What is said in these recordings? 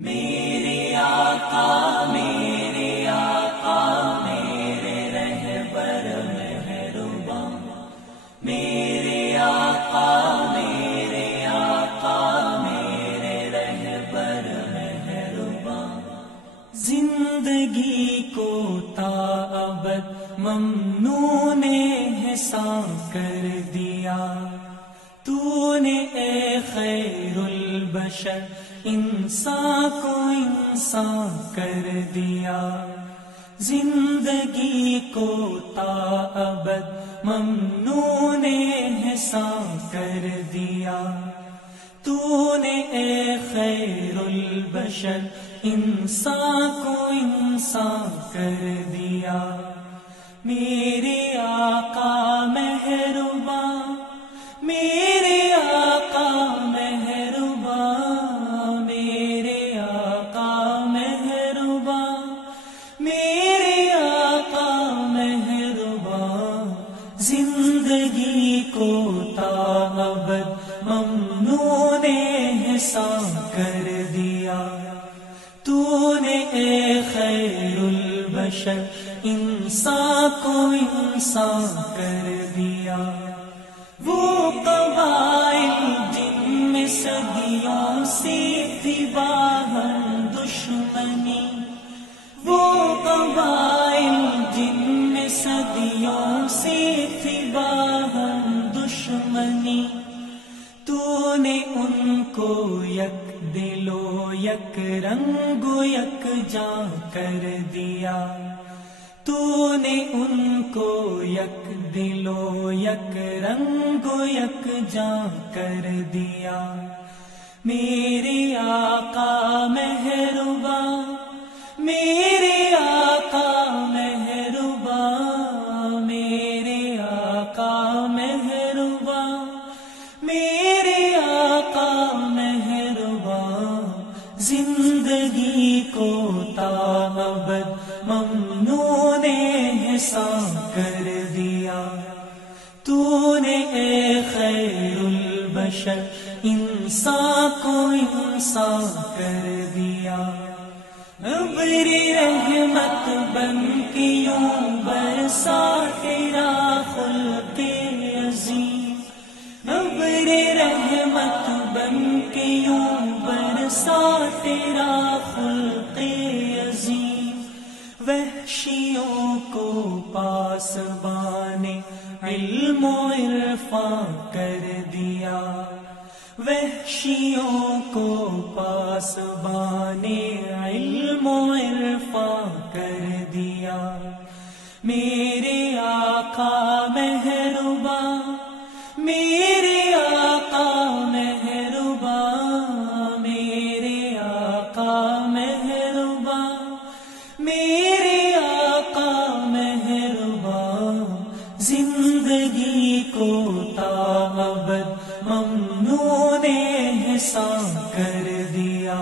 میرے آقا میرے رہبر مہرباں، میرے آقا میرے رہبر مہرباں، زندگی کو تا ابد ممنون احسان کر دیا تو نے اے خیر البشر، انسان کو انسان کر دیا، زندگی کو تا ابد ممنون احسان کر دیا تو نے اے خیر البشر، انسان کو انسان کر دیا۔ میرے آقا مہرباں، میرے آقا مہرباں، میرے آقا مہرباں، میرے آقا مہرباں، زندگی کو تا ابد ممنون احسان کر دیا تو نے اے خیر البشر، انسان کو انسان کر دیا۔ وہ قبائل جن میں صدیوں سے تھی باہم دشمنی، وہ قبائل جن میں صدیوں سے تھی باہم دشمنی، تو نے ان کو یک دل و یک رنگ و یک جاں کر دیا تو نے ان کو یک دل و یک رنگ و یک جاں کر دیا۔ میرے آقا مہرباں، میرے آقا مہرباں، میرے آقا مہرباں، میرے آقا مہرباں، زندگی کو تا ابد ممنون احسان کر دیا تو نے اے خیر البشر، انسان کو انسان کر دیا۔ ابر رحمت بن کے یوں برسا تیرا خلق عظیم، ابر رحمت بن کے یوں برسا تیرا خلق عظیم، وحشیوں کو پاسبان علم و عرفان کر دیا، وحشیوں کو پاسبان علم و عرفان کر دیا۔ میرے آقا مہرباں، میرے آقا مہرباں، میرے آقا مہرباں، میرے آقا مہرباں، زندگی کو تا ابد ممنون احسان کر دیا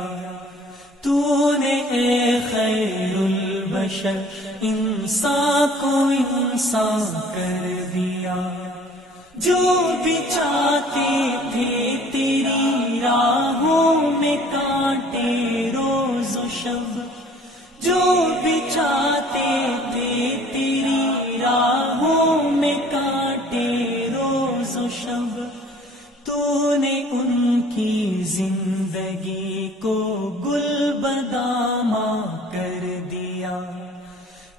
تو نے اے خیر البشر، انسان کو انسان کر دیا۔ جو بھی چاہتے تھے تیری راہوں میں کانٹے روز و شب، جو بھی چاہتے تھے تیری راہوں میں کانٹے روز و شب، تو نے ان کی زندگی کو گل بدامہ کر دیا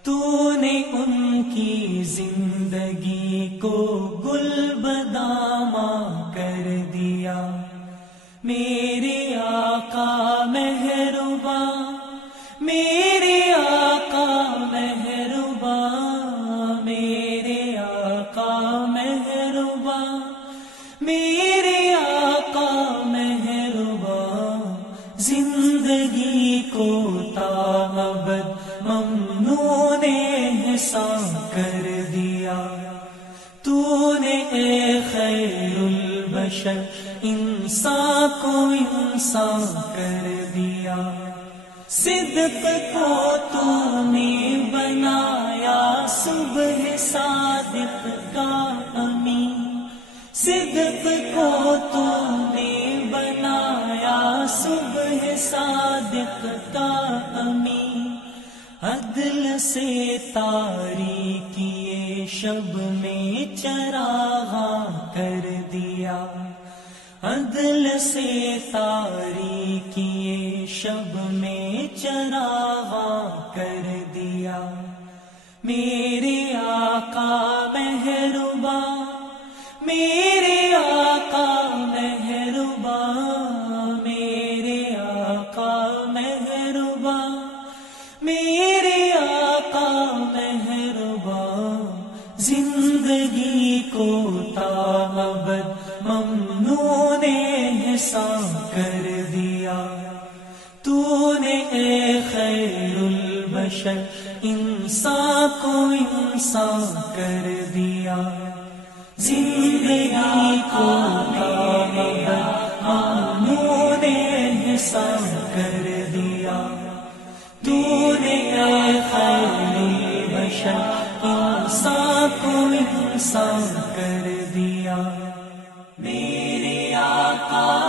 تو نے ان کی زندگی کو گل بدامہ کر دیا۔ میرے آقا مہرباں، میرے آقا مہرباں، میرے آقا مہرباں، میرے آقا مہرباں، زندگی کو تا ابد ممنون احسان کر دیا تو نے اے خیر البشر، انسان کو انسان کر دیا۔ صدق کو تو نے بنایا صبح صادق کا امین، صدق کو تو نے بنایا صبح صادق کا امی، عدل سے تاریکی شب میں چراغاں کر دیا، عدل سے تاریکی شب میں چراغاں کر دیا۔ میرے آقا مہرباں، میرے آقا مہرباں، میرے آقا مہرباں، میرے آقا مہرباں، زندگی کو تابد ممنون احسان کر دیا۔ تو نے اے خیر البشر انسان کو انسان کر دیا، زندگی کو تابد ممنون احسان کر دیا۔ تو نے اے خیر البشر انسان کو انسان کر دیا۔ میرے آقا